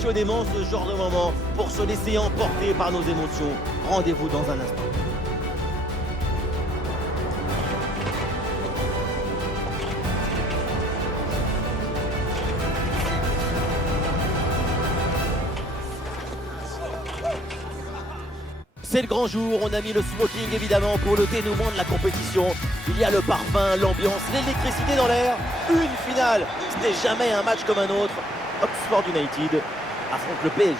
passionnément ce genre de moment pour se laisser emporter par nos émotions. Rendez-vous dans un instant. C'est le grand jour, on a mis le smoking évidemment pour le dénouement de la compétition. Il y a le parfum, l'ambiance, l'électricité dans l'air. Une finale, ce n'est jamais un match comme un autre. Oxford United affronte le PSG.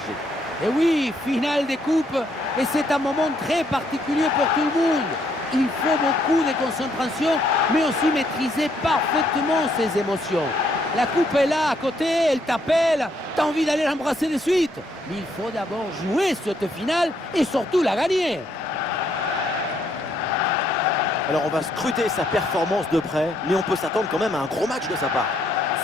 Et oui, finale des coupes, et c'est un moment très particulier pour tout le monde. Il faut beaucoup de concentration, mais aussi maîtriser parfaitement ses émotions. La coupe est là, à côté, elle t'appelle, t'as envie d'aller l'embrasser de suite. Mais il faut d'abord jouer cette finale et surtout la gagner. Alors on va scruter sa performance de près, mais on peut s'attendre quand même à un gros match de sa part.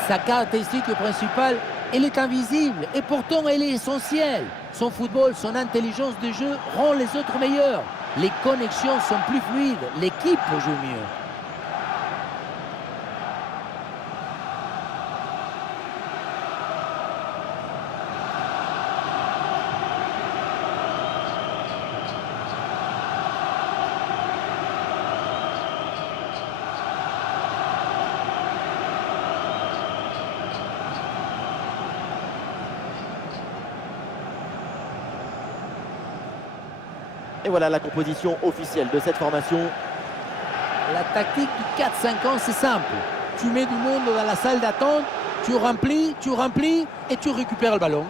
Sa caractéristique principale, elle est invisible et pourtant elle est essentielle. Son football, son intelligence de jeu rend les autres meilleurs. Les connexions sont plus fluides, l'équipe joue mieux. Et voilà la composition officielle de cette formation. La tactique du 4-5-1, c'est simple. Tu mets du monde dans la salle d'attente, tu remplis et tu récupères le ballon.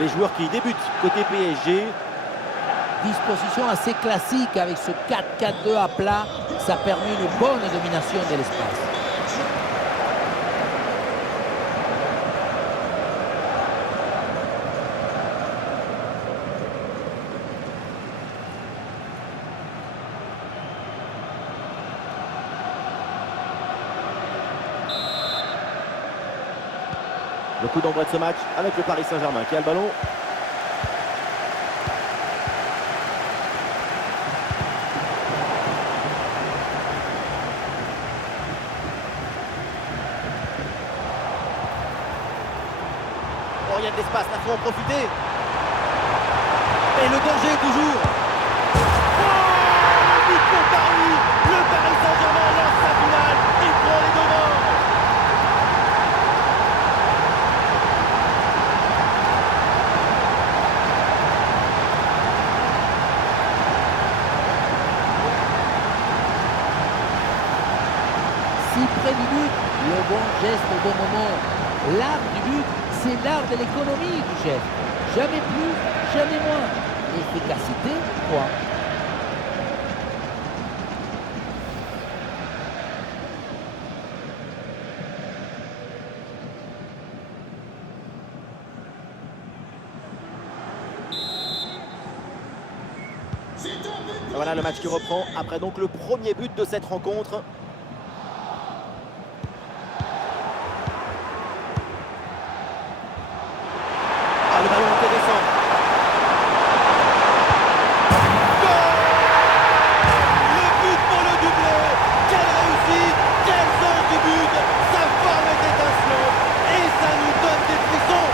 Les joueurs qui débutent côté PSG. Disposition assez classique avec ce 4-4-2 à plat. Ça permet une bonne domination de l'espace. Le coup d'envoi de ce match avec le Paris Saint-Germain qui a le ballon. Oh, il y a de l'espace, là, faut en profiter. Et le danger toujours. Oh, but pour Paris. Le Paris Saint-Germain lance sa finale. Il prend les devants. Si près du but, le bon geste au bon moment. L'art du but, c'est l'art de l'économie du geste. Jamais plus, jamais moins. Efficacité, quoi. Voilà le match qui reprend après donc le premier but de cette rencontre. Ah, le ballon intéressant. Goal! Le but pour le doublé. Quelle réussite, quel sens du but. Sa forme est étincelante et ça nous donne des frissons.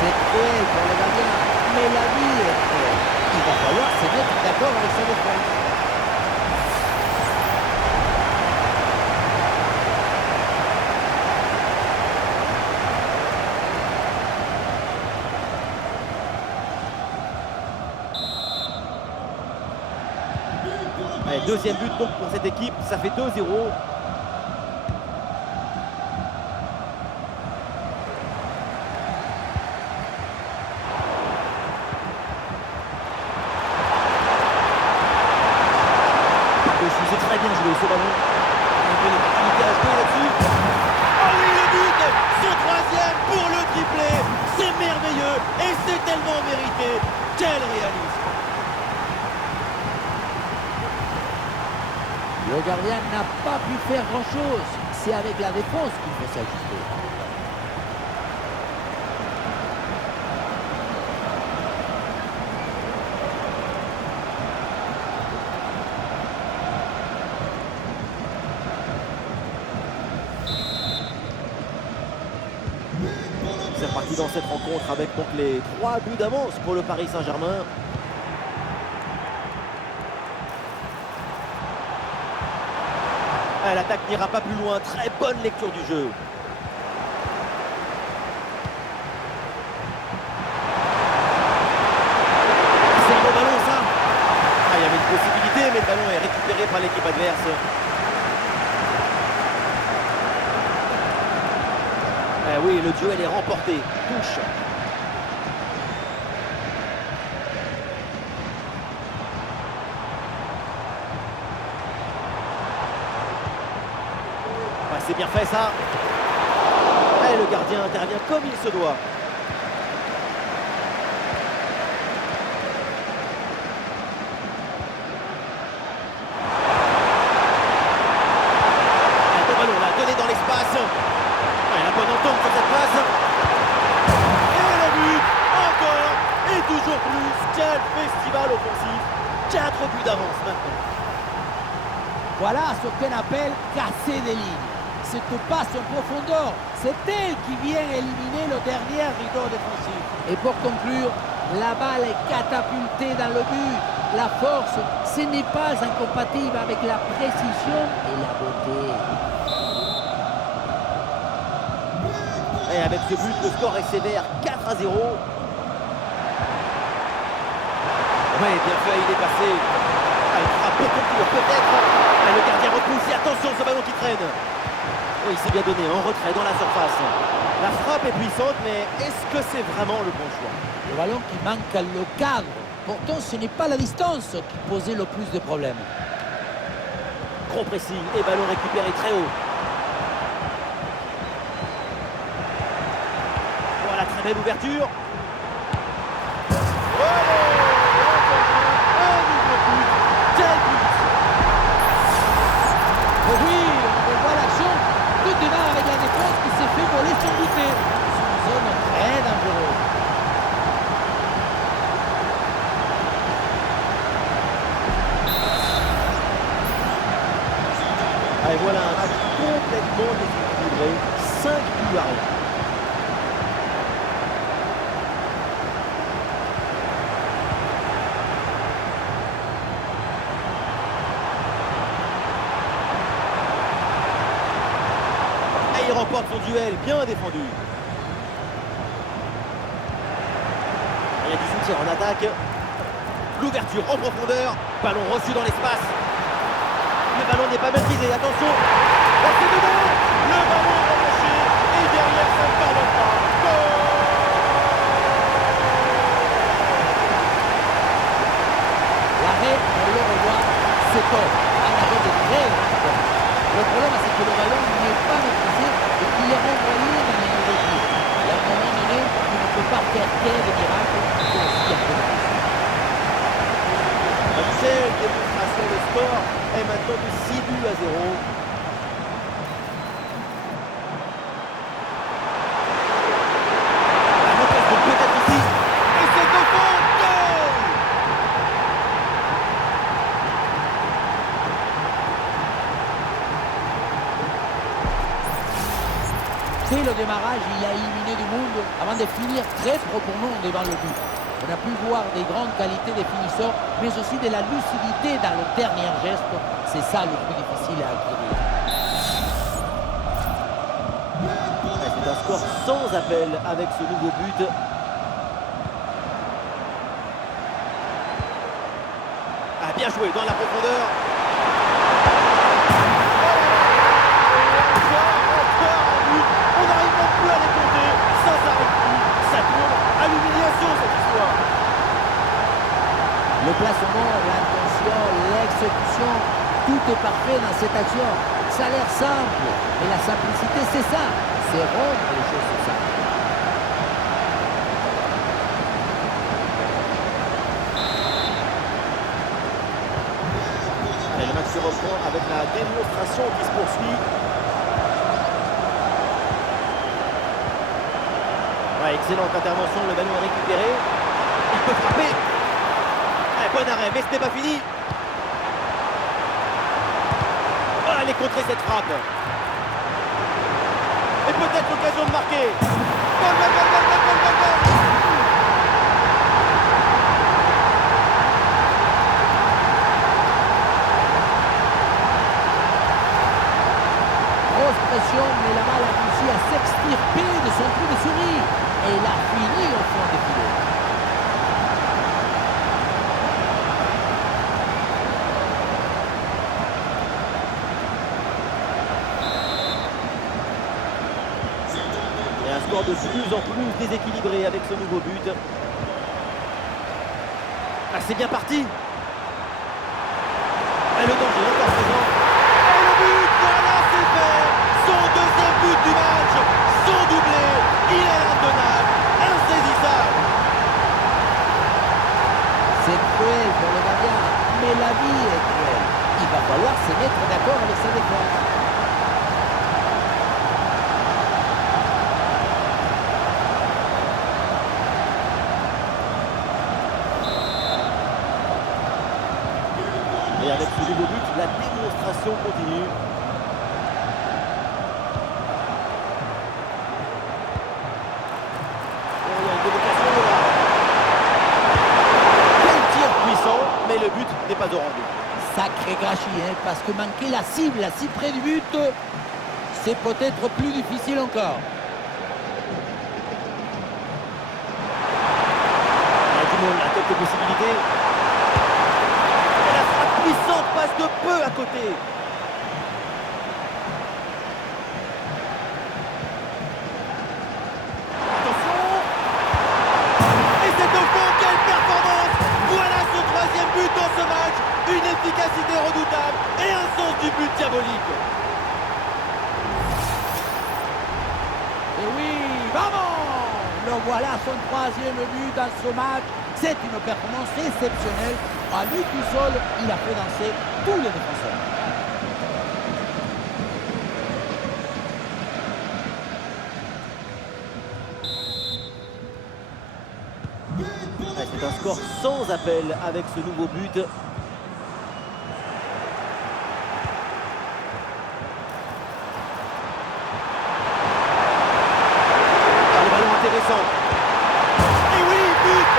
C'est cruel pour les gardiens, mais la vie est cruelle. Il va falloir se mettre d'accord avec sa défense. Allez, deuxième but donc pour cette équipe, ça fait 2-0. C'est très bien joué ce ballon. Il y a une bonne opportunité à jouer là-dessus. Oh oui, le but, ce troisième pour le triplé. C'est merveilleux et c'est tellement mérité. Quel réalisme. Le gardien n'a pas pu faire grand-chose. C'est avec la défense qu'il faut s'ajuster. C'est reparti dans cette rencontre avec donc les 3 buts d'avance pour le Paris Saint-Germain. L'attaque n'ira pas plus loin, très bonne lecture du jeu. C'est un bon ballon ça. Il y avait une possibilité mais le ballon est récupéré par l'équipe adverse. Oui, le duel est remporté. Touche. C'est bien fait ça. Et le gardien intervient comme il se doit. Un bon ballon là, donné dans l'espace. La bonne entente sur cette passe. Et le but, encore, et toujours plus. Quel festival offensif. 4 buts d'avance maintenant. Voilà ce qu'on appelle casser des lignes. Cette passe en profondeur, c'est elle qui vient éliminer le dernier rideau défensif. Et pour conclure, la balle est catapultée dans le but. La force, ce n'est pas incompatible avec la précision et la beauté. Et avec ce but, le score est sévère, 4-0. Oui, bien fait, il est passé. Elle frappe beaucoup plus, peut-être. Le gardien repousse et attention, ce ballon qui traîne. Oui, c'est bien donné, en retrait dans la surface. La frappe est puissante, mais est-ce que c'est vraiment le bon choix? Le ballon qui manque le cadre. Pourtant, ce n'est pas la distance qui posait le plus de problèmes. Gros pressing et ballon récupéré très haut. Voilà, très belle ouverture. Oui, on voit l'action. Tout démarre avec la défense qui s'est fait voler son buté. C'est une zone très dangereuse. Et voilà un match complètement déséquilibré. 5 buts à rien. Il remporte son duel, bien défendu. Il y a du soutien en attaque. L'ouverture en profondeur. Ballon reçu dans l'espace. Le ballon n'est pas maîtrisé, attention. Oh, c'est dedans. Le ballon est relâché. Et derrière, ça ne pardonne pas. L'arrêt, on le revoit, c'est top. Un arrêt de très bon. Le problème, c'est que le ballon n'est pas maîtrisé et qu'il est renvoyé dans les nouveaux buts. Et à un moment donné, il ne peut pas faire qu'un des miracles, il faut aussi un peu de chance. Quelle démonstration, le score est maintenant de 6 buts à 0. La l'occasion peut-être ici. Et c'est au fond. Goal. Dès le démarrage, il a éliminé du monde avant de finir très proprement devant le but. On a pu voir des grandes qualités des finisseurs, mais aussi de la lucidité dans le dernier geste. C'est ça le plus difficile à acquérir. C'est un score sans appel avec ce nouveau but. Bien joué dans la profondeur. Encore un but. On n'arrive même plus à les compter. Ça s'arrête plus. Ça tourne à l'humiliation cette histoire. Le placement, l'intention, l'exécution, tout est parfait dans cette action. Ça a l'air simple, mais la simplicité, c'est ça. C'est rendre les choses simples. Et le match se reprend avec la démonstration qui se poursuit. Ouais, excellente intervention, le ballon est récupéré. Il peut frapper. Bon arrêt, mais ce n'est pas fini. Oh, elle est contrée cette frappe. Et peut-être l'occasion de marquer. Gol, gol, gol, gol, gol, gol, gol, gol. Grosse pression, mais la balle a réussi à s'extirper de son trou de souris. Et il a fini au fond des filets. Et un score de plus en plus déséquilibré avec ce nouveau but. Ah, c'est bien parti. Et le danger encore présent. Et le but, voilà, c'est fait. Son deuxième but du match, son doublé. Il est indonnable, insaisissable. C'est cruel pour le gardien, mais la vie est cruelle. Il va falloir se mettre d'accord avec sa défense. Et avec ce nouveau but, la démonstration continue. Et il y a une dévocation de là. Quel tir puissant, mais le but n'est pas au rendez-vous. Sacré gâchis, hein, parce que manquer la cible si près du but, c'est peut-être plus difficile encore. Il y a du monde, il y a quelques possibilités. Et la frappe puissante passe de peu à côté. Attention. Et c'est au fond, quelle performance. Voilà ce troisième but dans ce match. Une efficacité redoutable et un sens du but diabolique. Et oui, vamos! Le voilà son troisième but dans ce match. C'est une performance exceptionnelle. À lui tout seul, il a fait danser tous les défenseurs. C'est un score sans appel avec ce nouveau but. Ah, le ballon intéressant. Et oui, but.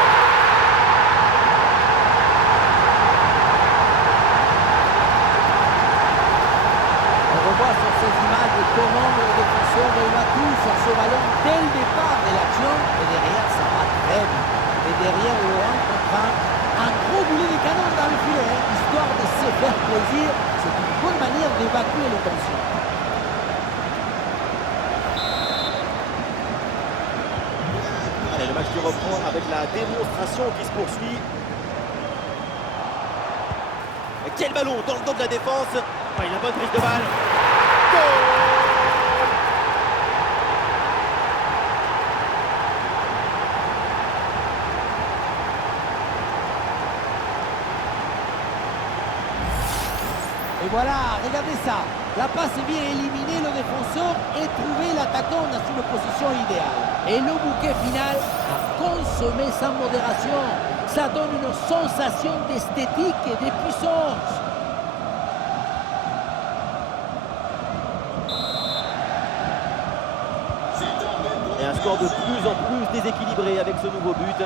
On revoit sur ces images comment le défenseur réunit tout sur ce ballon dès le départ de l'action. Et derrière, ça va très vite. Et derrière, le 1 contre 1, un gros boulet de canon dans le filet, hein, histoire de se faire plaisir. C'est une bonne manière d'évacuer les tensions. Allez, le match qui reprend avec la démonstration qui se poursuit. Et quel ballon dans le dos de la défense. Ah, il a bonne prise de balle. Goal. Et voilà, regardez ça. La passe est bien éliminée, le défenseur et trouvé l'attaquant dans une position idéale. Et le bouquet final a consommé sans modération. Ça donne une sensation d'esthétique et de puissance. Et un score de plus en plus déséquilibré avec ce nouveau but.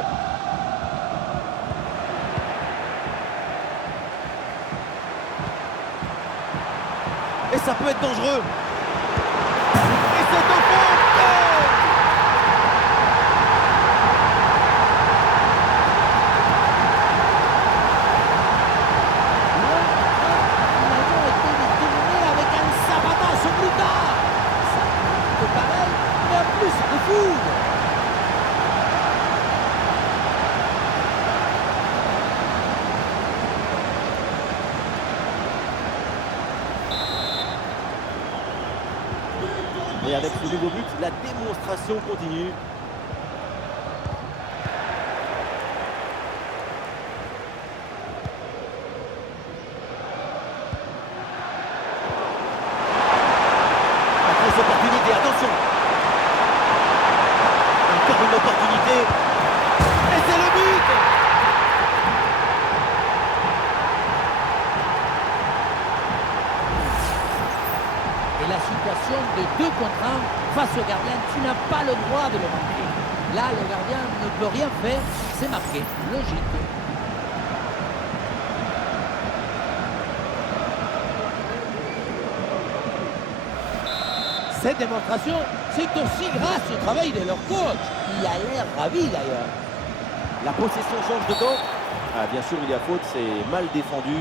Et ça peut être dangereux. Et c'est au fond. Goal. Finalement, été détourné avec un sabatazo brutal. Ça peut pareil, mais en plus de fou. Et avec ce nouveau but, la démonstration continue. Grosse opportunité, attention. Encore une opportunité. Et c'est le but. Et la situation de 2 contre 1 face au gardien, tu n'as pas le droit de le marquer. Là, le gardien ne peut rien faire, c'est marqué, logique. Cette démonstration, c'est aussi grâce au travail de leur coach. Il a l'air ravi d'ailleurs. La possession change de camp. Ah, bien sûr, il y a faute, c'est mal défendu.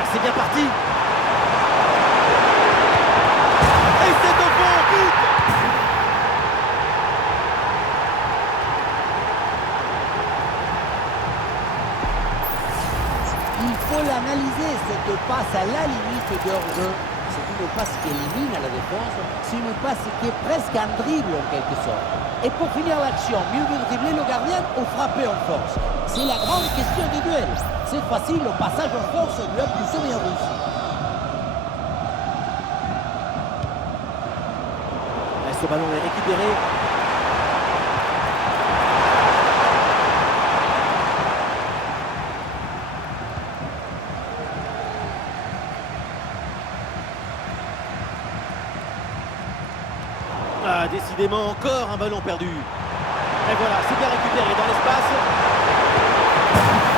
Ah, c'est bien parti. Et c'est au fond, but. Il faut l'analyser, cette passe à la limite de hors-jeu. C'est une passe qui élimine à la défense, c'est une passe qui est presque un dribble en quelque sorte. Et pour finir l'action, mieux vaut dribbler le gardien ou frapper en force. C'est la grande question du duel. Cette fois-ci, le passage en force lui a plutôt bien réussi. Et ce ballon est récupéré. Ah, décidément, encore un ballon perdu. Et voilà, c'est bien récupéré dans l'espace.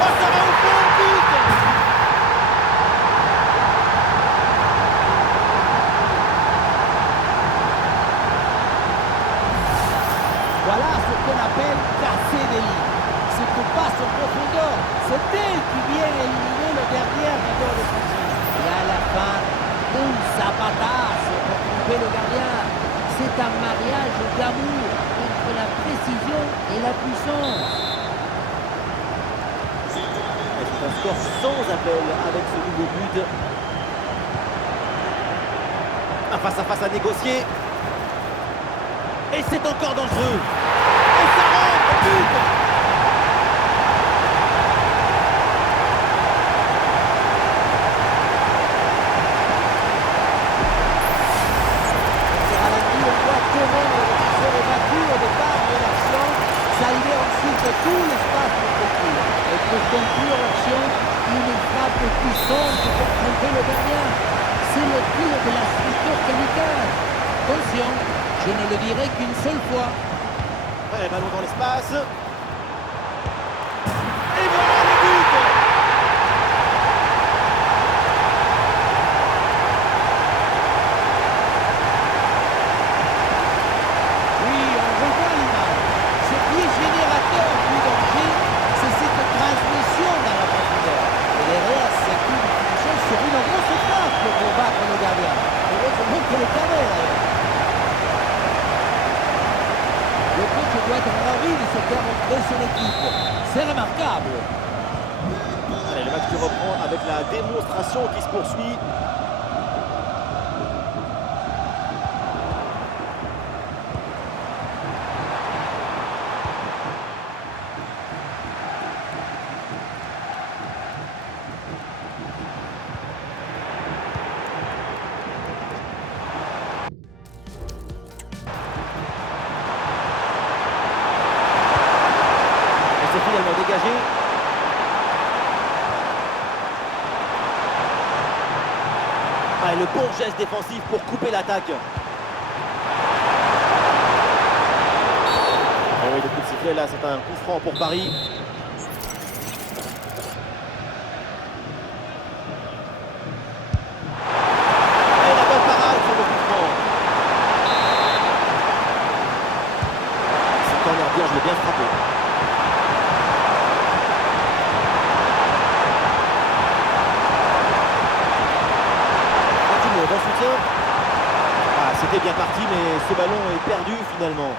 Oh, ça va au fond, but. Voilà ce qu'on appelle casser des lignes. Cette passe en profondeur, c'est elle qui vient éliminer le dernier rideau défensif. Et à la fin, un zapatasse pour tromper le gardien. C'est un mariage d'amour entre la précision et la puissance. Et c'est un score sans appel avec ce nouveau but. Un face-à-face à négocier. Et c'est encore dangereux. Et ça rentre, but. Tout l'espace pour conclure. Et pour conclure l'action, une frappe puissante pour tromper le gardien. C'est le tir de la structure chimique. Attention, je ne le dirai qu'une seule fois. Ouais, ballon dans l'espace. Et voilà le but. Oui, on revoit l'image. Ce qui est générateur du danger, c'est cette transmission dans la profondeur. Et derrière, c'est une finition sur une grosse frappe pour battre le gardien. Heureusement qu'il est cadré d'ailleurs. Le coach doit être ravi de ce qu'a montré son équipe. C'est remarquable. Allez, le match qui reprend avec la démonstration qui se poursuit. C'est finalement dégagé. Ah, et le bon geste défensif pour couper l'attaque. Et oui, le coup de sifflet là, c'est un coup franc pour Paris. Et la bonne parade sur le coup franc. C'est corner bien, je l'ai bien frappé. Bon soutien. Ah, c'était bien parti, mais ce ballon est perdu finalement.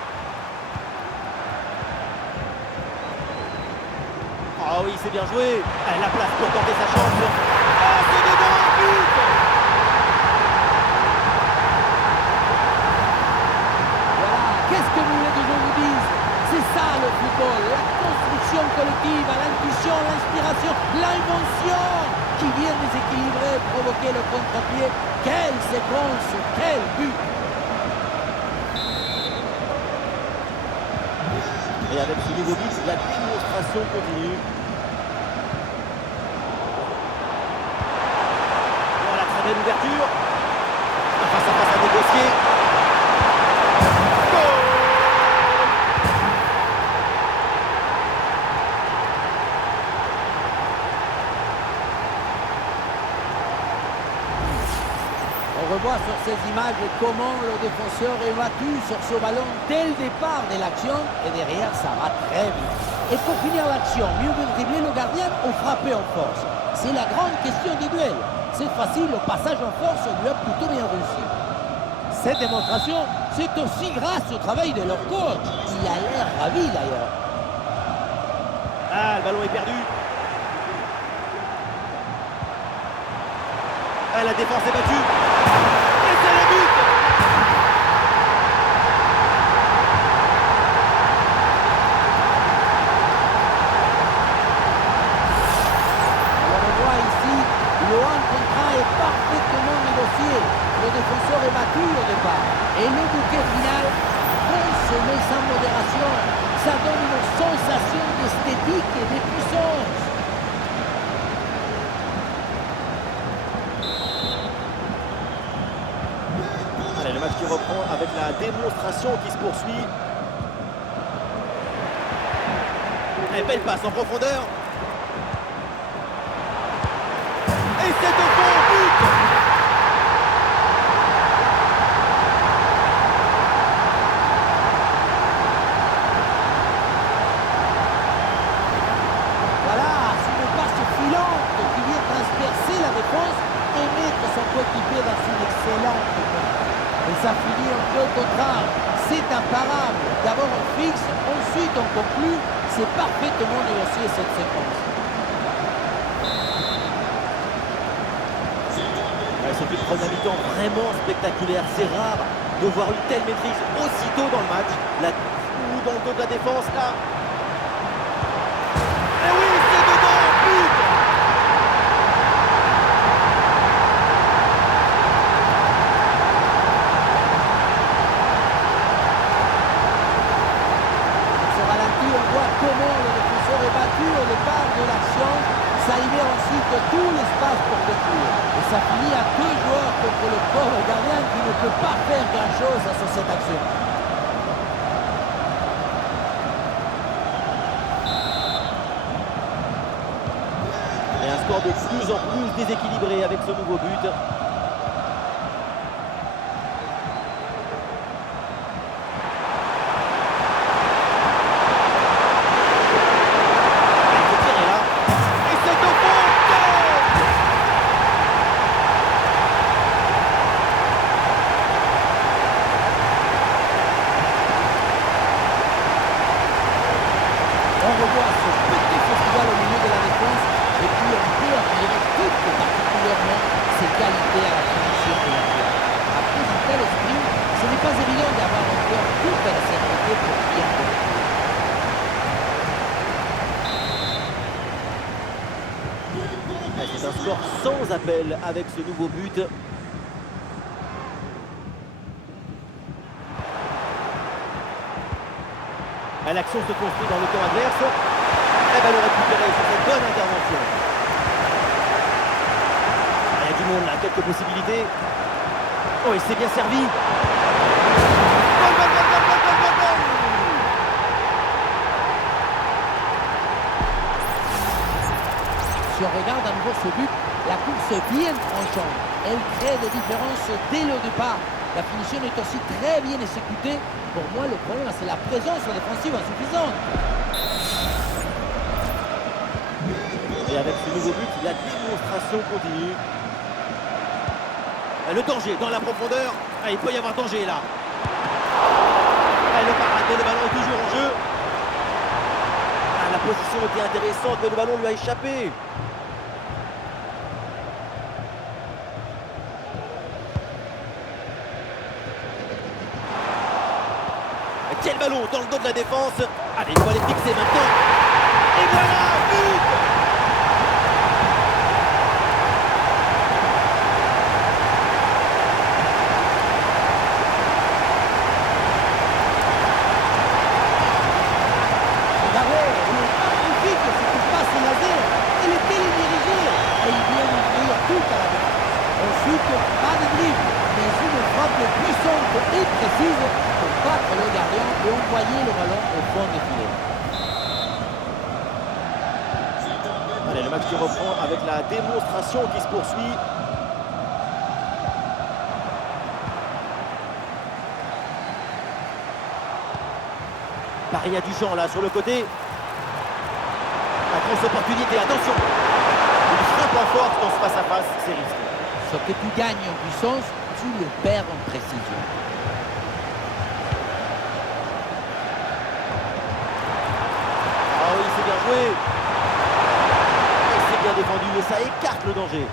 Ah oui, c'est bien joué. Ah, la place pour tenter sa chance. Ah, c'est dedans, but. Voilà, qu'est-ce que vous voulez que je vous dise? C'est ça le football, la construction collective, l'intuition, l'inspiration, l'invention qui vient déséquilibrer, provoquer le contre-pied. Quelle séquence, quel but! avec ce nouveau but, la démonstration continue. Voilà, très belle ouverture. Face à face à négocier. On revoit sur ces images comment le défenseur est battu sur ce ballon dès le départ de l'action et derrière ça va très vite. Et pour finir l'action, mieux que de dribbler le gardien ou frapper en force? C'est la grande question du duel. C'est facile, le passage en force lui a plutôt bien réussi. Cette démonstration, c'est aussi grâce au travail de leur coach. Il a l'air ravi d'ailleurs. Ah, le ballon est perdu. Ah, la défense est battue. Et c'est le but. On voit ici, le 1 contre 1 est parfaitement négocié. Le défenseur est battu au départ. Et le bouquet final, consommé sans modération, ça donne une sensation d'esthétique et de puissance. Allez, le match qui reprend avec la démonstration qui se poursuit. Et belle passe en profondeur. Et c'est au fond, but. Voilà, c'est une passe filante qui vient transpercer la défense et mettre son coéquipier dans une excellente défense. Et ça finit en 2 contre 1. C'est imparable. D'abord on fixe, ensuite on conclut. C'est parfaitement négocié cette séquence. Ouais, c'est une première mi-temps vraiment spectaculaire. C'est rare de voir une telle maîtrise aussitôt dans le match. Ou dans le dos de la défense, là. Et oui, c'est dedans, but. Ce ralenti, on voit comment le défenseur est battu au départ de l'action. Ça libère ensuite tout l'espace pour conclure. Et ça finit à 2 joueurs contre le pauvre gardien qui ne peut pas faire grand-chose sur cette action. Et un score de plus en plus déséquilibré avec ce nouveau but. Il faut tirer là. Et c'est au fond. On revoit ce petit festival au milieu de la défense et puis on peut admirer tout particulièrement ses qualités à la finition de la pierre. Après un tel esprit, ce n'est pas évident d'avoir encore toute la sécurité pour bien conclure. C'est un score sans appel avec ce nouveau but. L'action se construit dans le camp adverse. Et ballon récupéré sur cette bonne intervention. Il y a du monde là, quelques possibilités. Oh, il s'est bien servi. Goal, goal, goal, goal, goal, goal, goal, goal. Si on regarde à nouveau ce but, la course est bien tranchante. Elle crée des différences dès le départ. La finition est aussi très bien exécutée. Pour moi, le problème, c'est la présence défensive insuffisante. Et avec ce nouveau but, la démonstration continue. Le danger dans la profondeur. Ah, il peut y avoir danger là. Ah, le parade, mais le ballon est toujours en jeu. Ah, la position était intéressante, mais le ballon lui a échappé. Quel ballon dans le dos de la défense. Allez, il faut aller fixer maintenant. Et voilà, but. très précise pour battre le gardien et envoyer le ballon au fond des filets. Allez, le match qui reprend avec la démonstration qui se poursuit. Paris a du champ là sur le côté. La grosse opportunité, attention. Une frappe en force dans ce face-à-face, c'est risqué. Ce que tu gagnes en puissance, tu le perds en précision. Ah oui, c'est bien joué. Et c'est bien défendu et ça écarte le danger.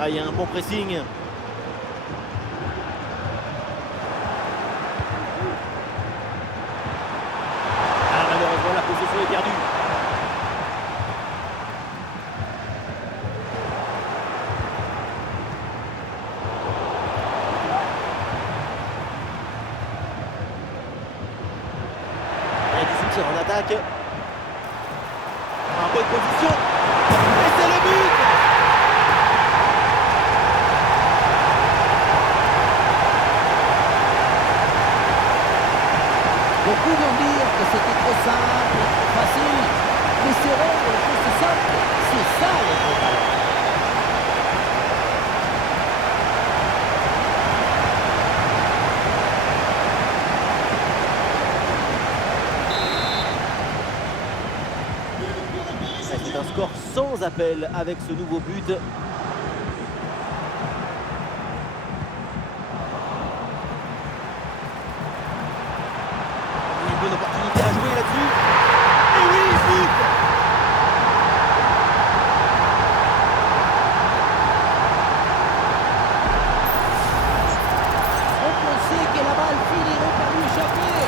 Ah, il y a un bon pressing. Ah, malheureusement, la possession est perdue. Il y a du soutien en attaque. En bonne position. Et c'est le but. Beaucoup vont dire que c'était trop simple, trop facile. Mais c'est rendre les choses simples, c'est ça le vrai talent. C'est un score sans appel avec ce nouveau but. Une bonne opportunité à jouer là-dessus. Et oui, but! On pensait que la balle finirait par lui échapper,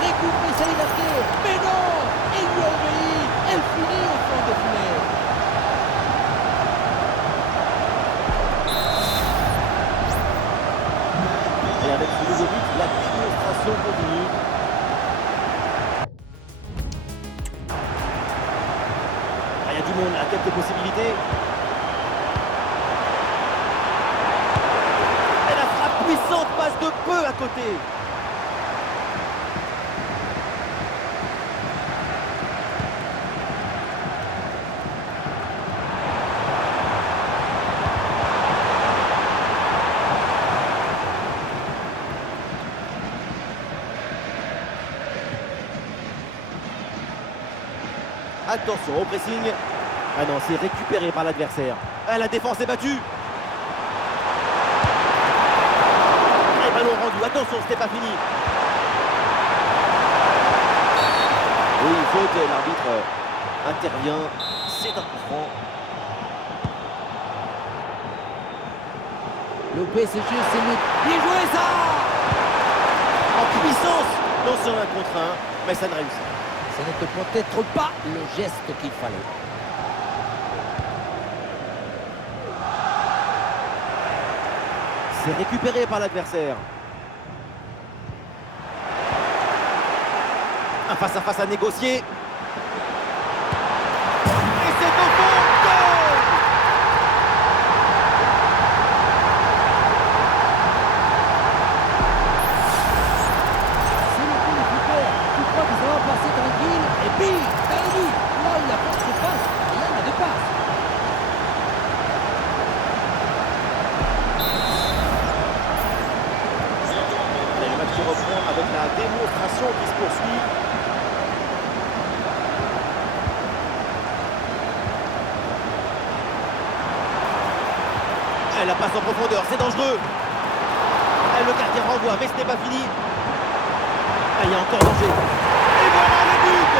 récupérer sa liberté. Mais non, il lui a obéi, elle finit au fond des filets. Et avec ce nouveau but, la démonstration continue. Ah, il y a du monde là, quelques possibilités. Et la frappe puissante passe de peu à côté. Attention au pressing. Ah non, c'est récupéré par l'adversaire. Ah, la défense est battue. Et ballon rendu. Attention, c'était pas fini. Oui, faute. L'arbitre intervient. C'est un coup franc. Le PSG s'est mis. Bien joué ça! En puissance dans ce 1 contre 1. Mais ça ne réussit pas. Ce n'était peut-être pas le geste qu'il fallait. C'est récupéré par l'adversaire. Un face-à-face à négocier. Et c'est au fond. Goal! C'est le coup le plus fort. Tu crois que ça va passer tranquille et puis, t'as le but. Là, il a pas de passe et il y en a des passes. Et le match qui reprend avec la démonstration qui se poursuit. Elle la passe en profondeur, c'est dangereux. Et le gardien renvoie, mais ce n'est pas fini. Ah, il y a encore danger. Et voilà le but!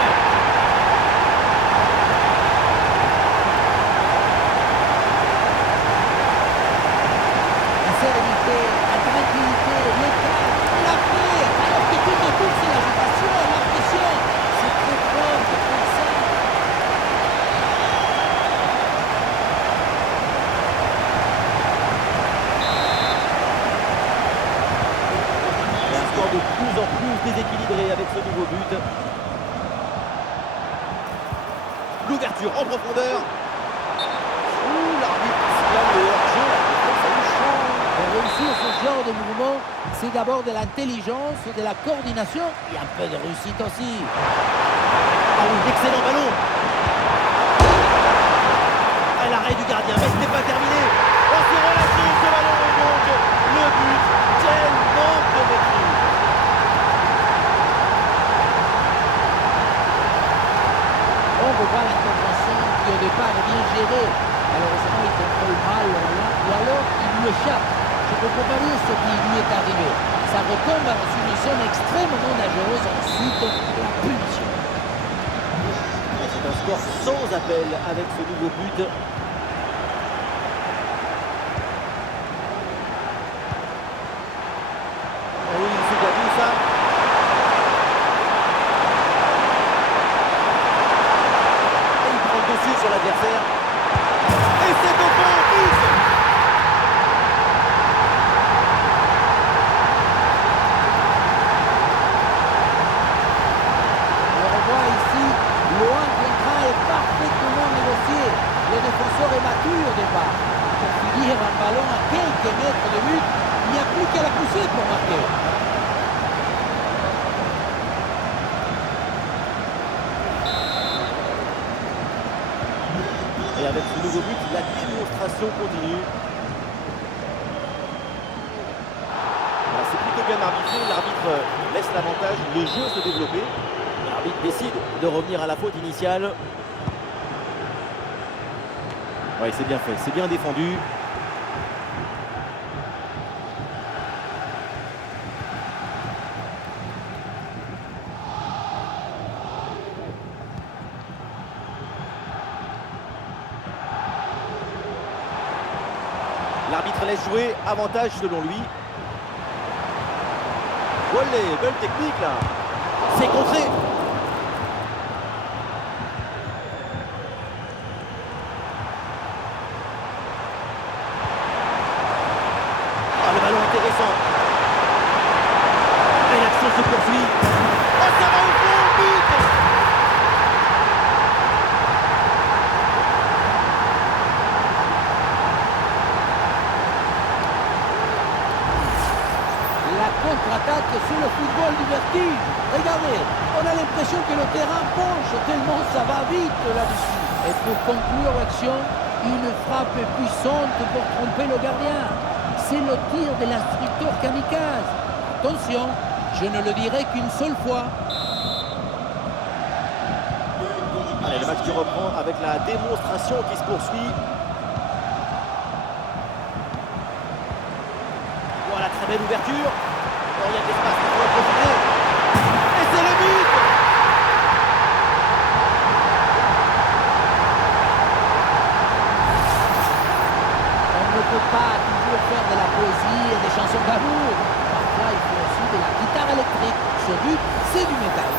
La sérénité, la tranquillité, le calme, la paix, alors que tout de suite c'est l'agitation, la pression. C'est très fort de faire ça. Et un score de plus en plus déséquilibré avec ce nouveau but. L'ouverture en profondeur. Ouh, l'arbitre signale le hors-jeu. Ça nous change. Pour réussir ce de mouvement, c'est d'abord de l'intelligence, de la coordination et un peu de réussite aussi. Ah oui, excellent ballon. Ah, l'arrêt du gardien, mais ce n'est pas terminé. Oh, c'est relâché ce ballon et donc le but. Quel manque de maîtrise. On revoit l'intervention qui au départ est bien gérée. Malheureusement, il contrôle mal le ballon ou alors il lui échappe. Je ne comprends pas bien ce qui lui est arrivé. Ça retombe dans une zone extrêmement dangereuse. Ensuite, la punition. C'est un score sans appel avec ce nouveau but. Oh oui, c'est bien vu ça. Et il prend le dessus sur l'adversaire. Et c'est au fond, but. On revoit ici, le 1 contre 1 est parfaitement négocié. Le défenseur est battu au départ. Pour finir un ballon à quelques mètres de but, il n'y a plus qu'à la pousser pour marquer. Et avec ce nouveau but, la démonstration continue. Voilà, c'est plutôt bien arbitré. L'arbitre laisse l'avantage, le jeu se développer. L'arbitre décide de revenir à la faute initiale. Oui, c'est bien fait, c'est bien défendu. L'arbitre laisse jouer, avantage selon lui. Olé, belle technique là. C'est contré. Ah, le ballon intéressant. Et l'action se poursuit. Oh, ça va au fond, but. La contre-attaque sur le football du vertige. Regardez, on a l'impression que le terrain penche tellement ça va vite là-dessus. Et pour conclure l'action, une frappe puissante pour tromper le gardien. C'est le tir de l'instructeur kamikaze. Attention, je ne le dirai qu'une seule fois. Allez, le match qui reprend avec la démonstration qui se poursuit. Voilà, très belle ouverture. Oh, il y a de l'espace, il faut en profiter. Et c'est le but. On ne peut pas toujours faire de la poésie et des chansons d'amour. Parfois, il faut aussi de la guitare électrique. Ce but, c'est du métal.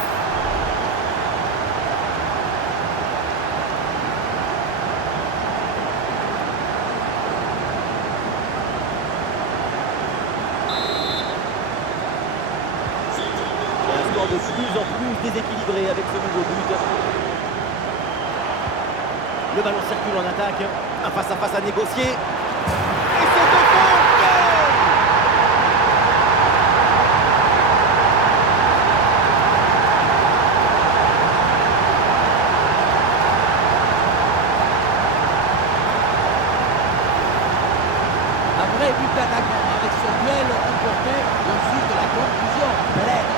Un score de plus en plus déséquilibré avec ce nouveau but. Le ballon circule en attaque. Un face-à-face à négocier. Et c'est au fond, goal. Un vrai but d'attaquant avec ce duel remporté et ensuite la conclusion pleine.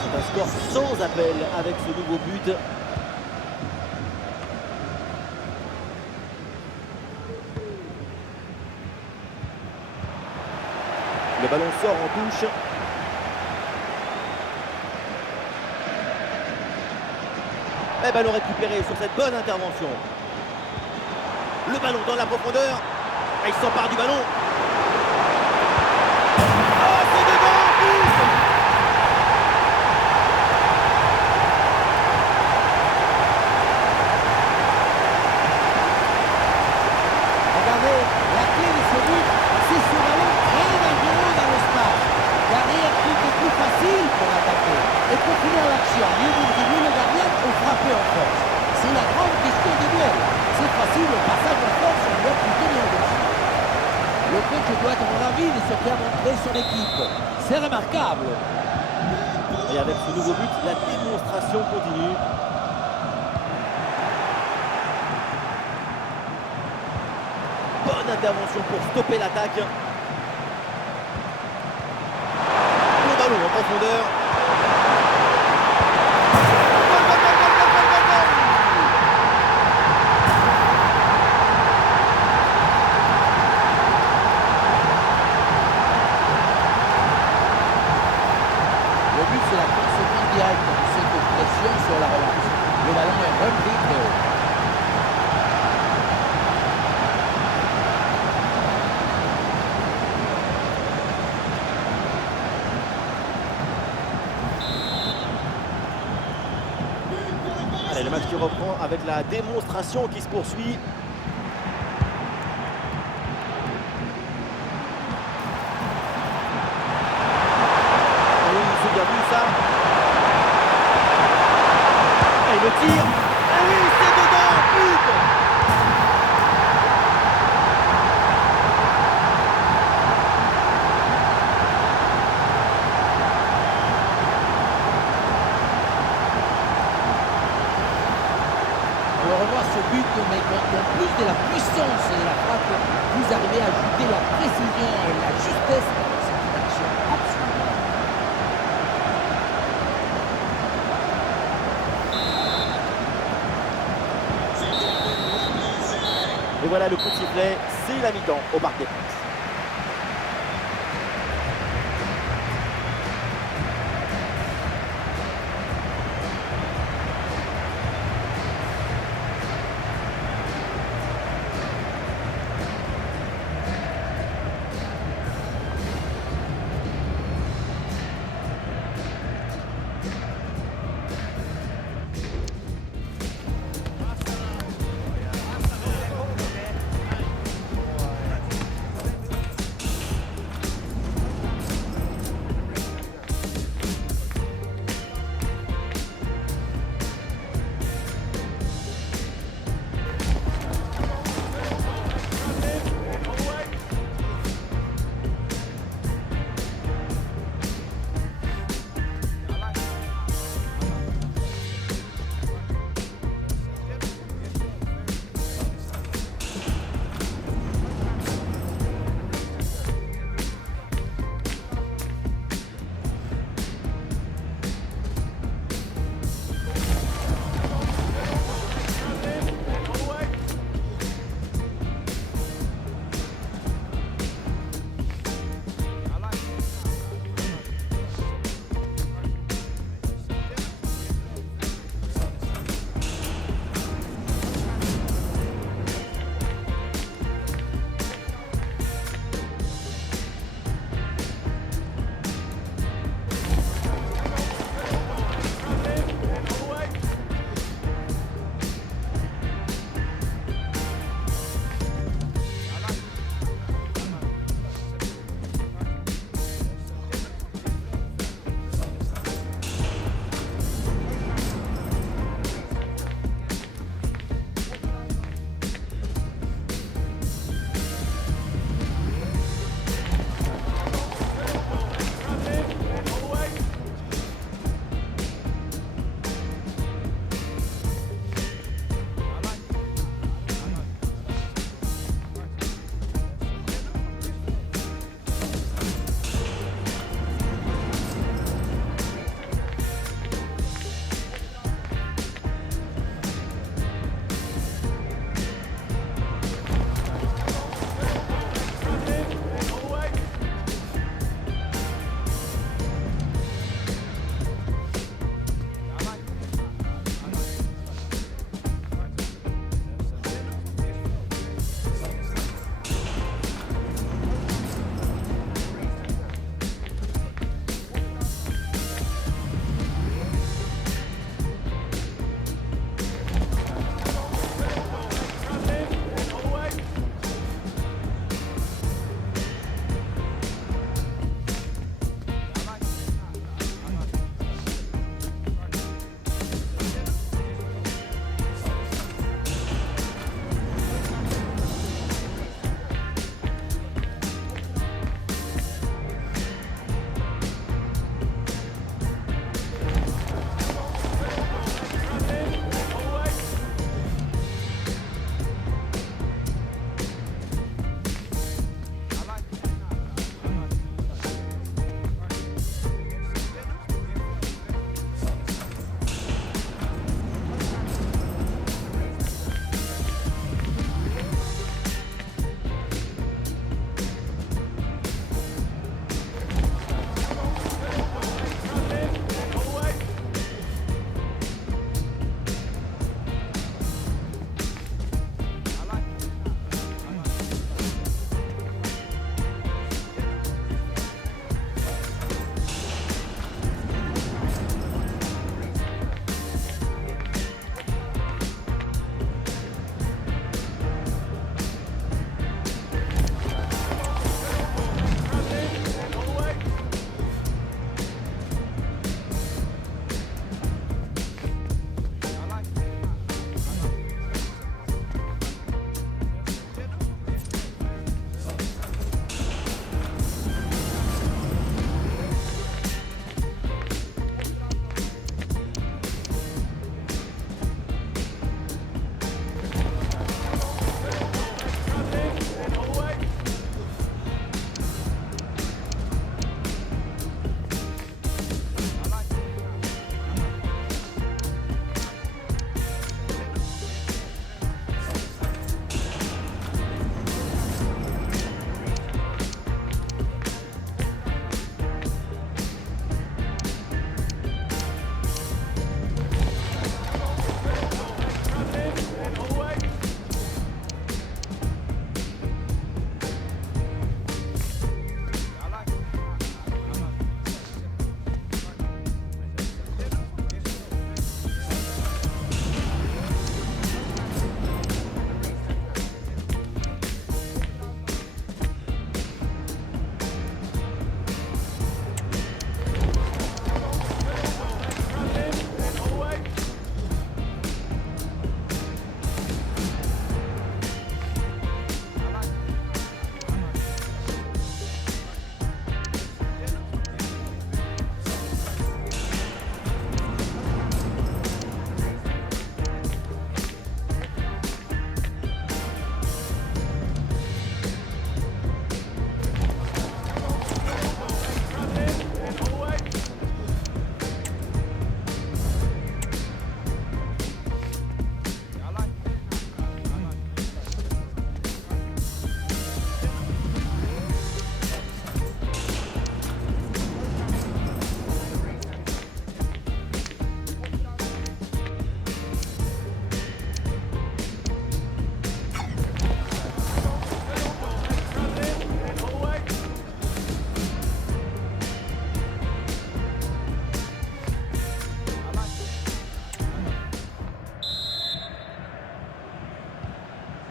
C'est un score sans appel avec ce nouveau but. Le ballon sort en touche. Et ballon récupéré sur cette bonne intervention. Le ballon dans la profondeur. Et il s'empare du ballon. Oh, c'est dedans, but. Regardez, la clé de ce but, c'est ce ballon très dangereux dans l'espace. Derrière, tout est plus facile pour attaquer. Et pour finir l'action, doit être ravi de ce qu'a montré son équipe. C'est remarquable. Et avec ce nouveau but, la démonstration continue. Bonne intervention pour stopper l'attaque. Le ballon en profondeur. Le but, c'est la conséquence directe de cette pression sur la relance. Le ballon est repris très haut. Allez, le match qui reprend avec la démonstration qui se poursuit. C'est bien vu ça. Et le tir. Ah oui, c'est dedans, but. On va revoir ce but, mais en plus de la puissance de la frappe, vous arrivez à ajouter la précision et la justesse. C'est une action absolument. Et voilà le coup de sifflet, c'est la mi-temps au Parc des Princes.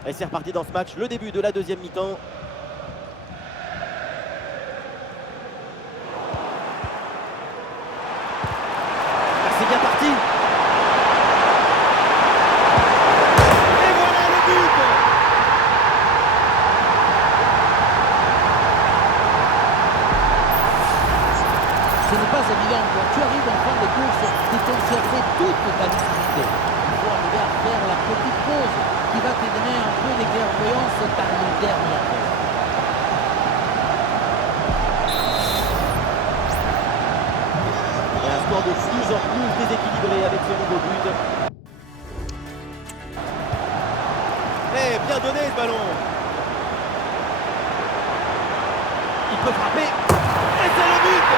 Et c'est reparti dans ce match, le début de la deuxième mi-temps. C'est bien parti. Et voilà le but. Ce n'est pas évident quand tu arrives en fin de course de conserver toute ta lucidité. Il faut arriver à faire la petite pause qui va te donner un peu de clairvoyance dans les dernières heures. Et un score de plus en plus déséquilibré avec ce nouveau but. Et bien donné ce ballon. Il peut frapper. Et c'est le but.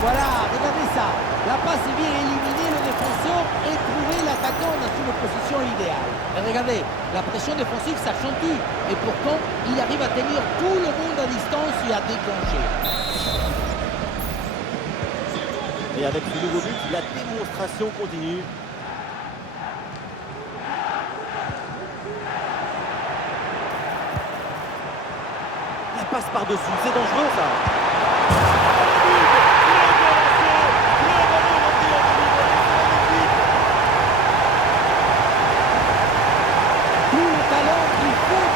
Voilà, regardez ça. La passe vient éliminer le défenseur et trouver l'attaquant dans une position idéale. Et regardez, la pression défensive s'accentue. Et pourtant, il arrive à tenir tout le monde à distance et à déclencher. Et avec ce nouveau but, la démonstration continue. La passe par-dessus, c'est dangereux ça.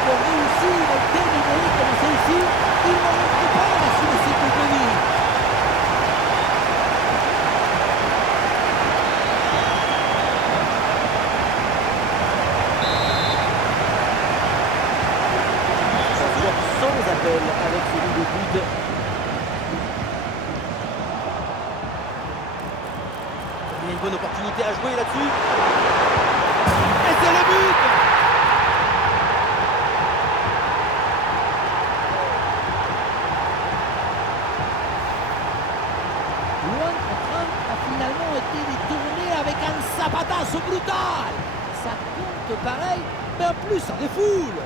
Pour réussir à délivrer comme celle-ci, il ne rentre pas à la cyclopédie. Ça sort sans appel avec ce nouveau but. Il y a une bonne opportunité à jouer là-dessus. Et c'est le but. Finalement été détourné avec un zapatazo brutal. Ça compte pareil, mais en plus ça défoule.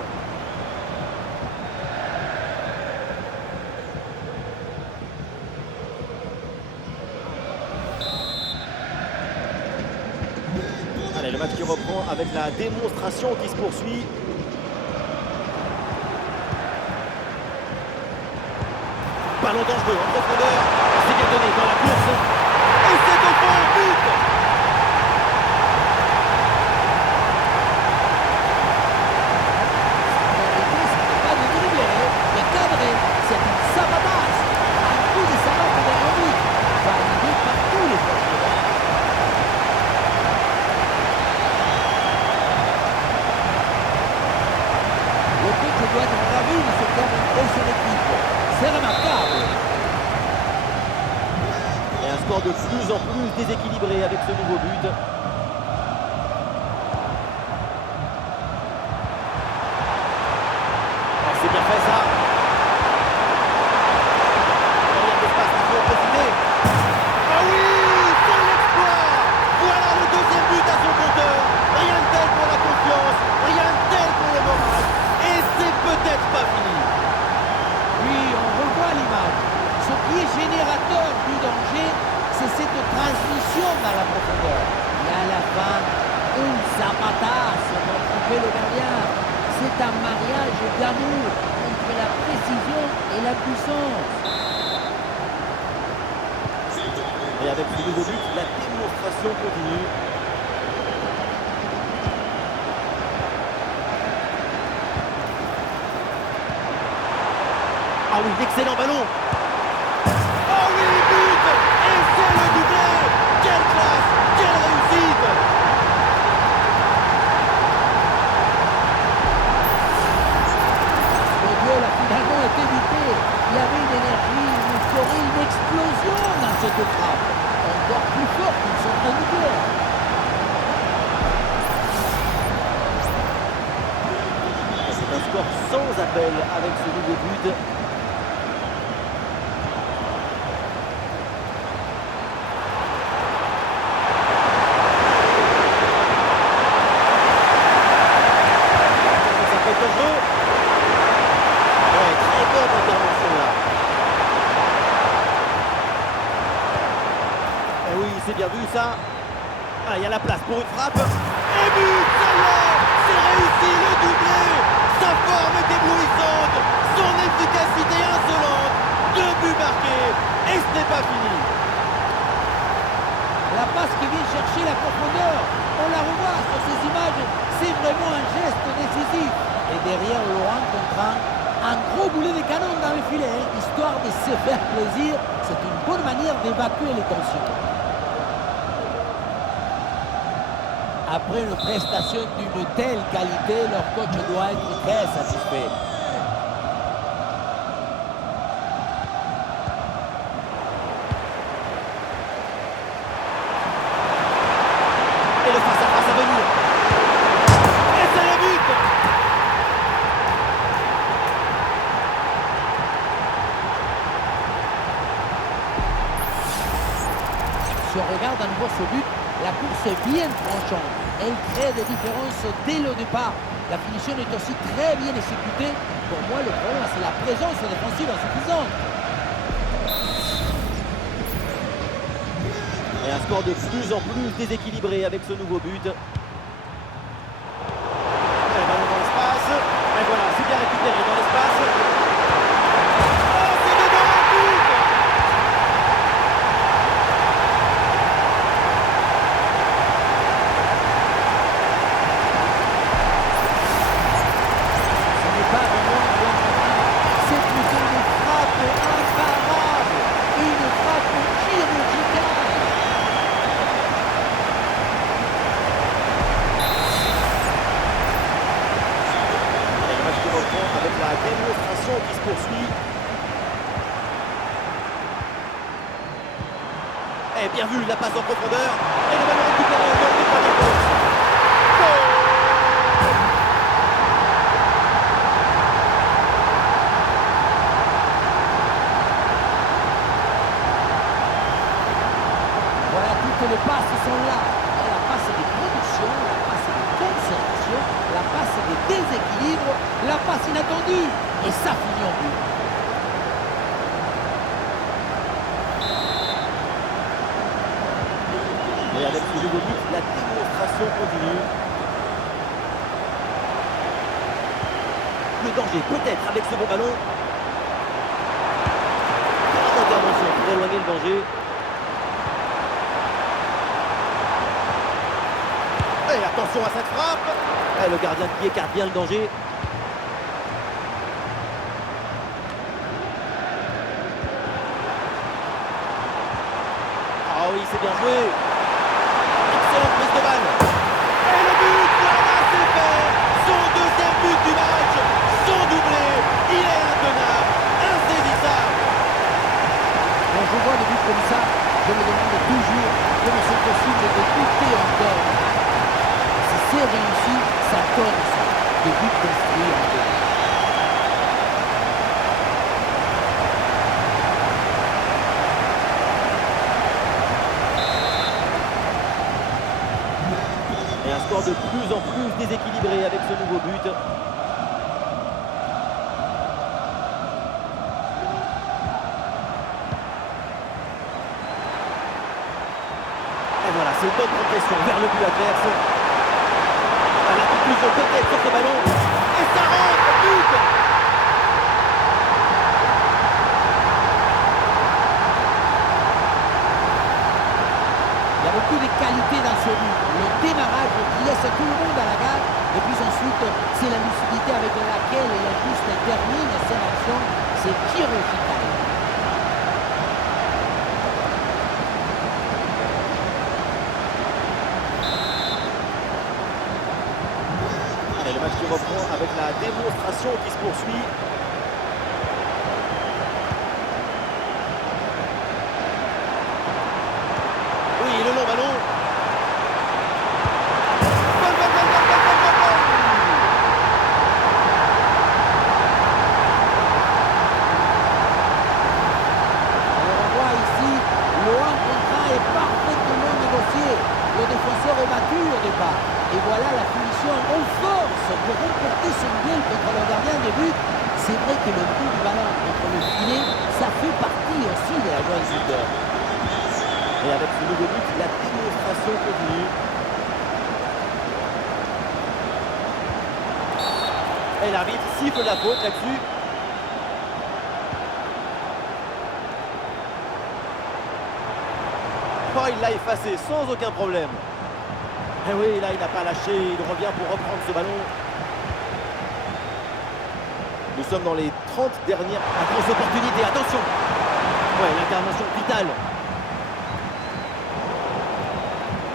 Allez, le match qui reprend avec la démonstration qui se poursuit. Ballon dangereux en profondeur. C'est bien donné dans la course. Et c'est au fond, but. Pas de dribbler, mais cadré. C'est un sabotage. Un coup de savate de but. Validé par tous les joueurs. Le coach doit être ravi de ce qu'a montré son équipe. C'est remarquable. Et un score de plus en plus déséquilibré avec ce nouveau but. Oh, c'est bien fait ça. Combien d'espace il faut en profiter. Ah oui, c'est l'exploit. Voilà le deuxième but à son compteur. Rien de tel pour la confiance, rien de tel pour le moral. Et c'est peut-être pas fini. Oui, on revoit l'image. Ce qui est générateur du danger, c'est cette transmission dans la profondeur. Et à la fin, un zapatazo pour tromper le gardien. C'est un mariage d'amour entre la précision et la puissance. Et avec ce nouveau but, la démonstration continue. Ah oui, excellent ballon. Oh oui, but. Et c'est le doublé. Quelle classe, quelle réussite. Le duel a finalement été évité. Il y avait une énergie, une euphorie, une explosion dans cette frappe. Encore plus fort qu'ils sont en train de faire. C'est un score sans appel avec ce nouveau but. Ça peut être dangereux. Ouais, très bonne intervention là. bien vu ça. Ah, il y a la place pour une frappe. Et but, ça y est, c'est réussi, le doublé. Sa forme est éblouissante, son efficacité insolente. 2 buts marqués, et ce n'est pas fini. La passe qui vient chercher la profondeur. On la revoit sur ces images. C'est vraiment un geste décisif. Et derrière Laurent Contran, un gros boulet de canon dans le filet, histoire de se faire plaisir. C'est une bonne manière d'évacuer les tensions. Après une prestation d'une telle qualité, leur coach doit être très satisfait. Et le face-à-face à venir. Et c'est le but. Si on regarde à nouveau ce but, la course est bien tranchante. Elle crée des différences dès le départ. La finition est aussi très bien exécutée. Pour moi, le problème, c'est la présence défensive insuffisante. Et un score de plus en plus déséquilibré avec ce nouveau but. Et ballon dans l'espace. Et voilà, c'est bien récupéré dans l'espace. Oh, c'est dedans, but. Ce n'est pas vraiment un bon but. C'est plutôt une frappe imparable. Une frappe chirurgicale. Et le match qui reprend avec la démonstration qui se poursuit. Et bien vu, la passe en profondeur. Et le ballon récupéré au bord du premier poste. Goal. Voilà, toutes les passes sont là. Et la passe de production, la passe de concentration, la passe de déséquilibre, la passe inattendue. Et ça finit en but. Et avec ce nouveau but, la démonstration continue. Le danger peut-être avec ce bon ballon. Grande intervention pour éloigner le danger. Et attention à cette frappe. Et le gardien qui écarte bien le danger. Ah oui, c'est bien joué. Excellente prise de balle. Et le but, voilà, c'est fait. Son deuxième but du match. Son doublé. Il est intenable, insaisissable. Quand je vois des buts comme ça, je me demande toujours comment c'est possible de douter encore. Si c'est réussi, ça donne ça. Des buts construits en deux. Et un score de plus en plus déséquilibré avec ce nouveau but. Et voilà, c'est une bonne progression vers le but adverse. À la conclusion peut-être sur ce ballon. Et ça rentre, but. Il y a beaucoup de qualité dans ce but. Le démarrage qui laisse tout le monde à la gare. Et puis ensuite, c'est la lucidité avec laquelle il juste termine son action. C'est chirurgical. Et le match qui reprend avec la démonstration qui se poursuit. Oui, le long ballon. Goal, goal, goal, goal, goal, goal, goal, goal. Alors on voit ici, Laurent Contran est parfaitement négocié. Le défenseur est battu au départ. Et voilà la finition en force pour remporter son duel contre le gardien de but. C'est vrai que le coup du ballon contre le filet, ça fait partie aussi de la joie du buteur. Et avec ce nouveau but, la démonstration continue. Et l'arbitre siffle la faute là-dessus. Oh, il l'a effacé sans aucun problème. Et oui, là, il n'a pas lâché. Il revient pour reprendre ce ballon. Nous sommes dans les 30 dernières grosses opportunités. Attention. Ouais, l'intervention vitale.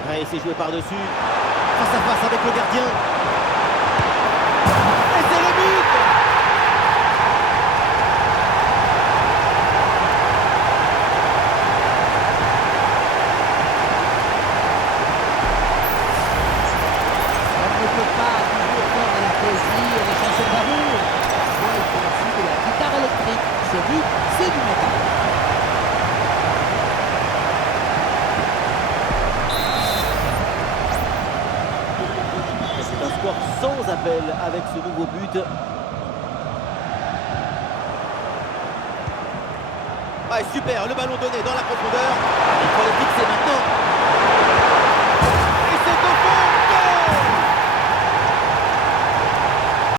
Ouais, c'est joué par-dessus. Face à face avec le gardien. Et c'est le but! On ne peut pas toujours faire de la poésie et des chansons d'amour. Moi, il faut aussi de la guitare électrique. Ce but, c'est du métal. C'est un score sans appel avec ce nouveau but. Ouais, super, le ballon donné dans la profondeur. Il faut le fixer maintenant.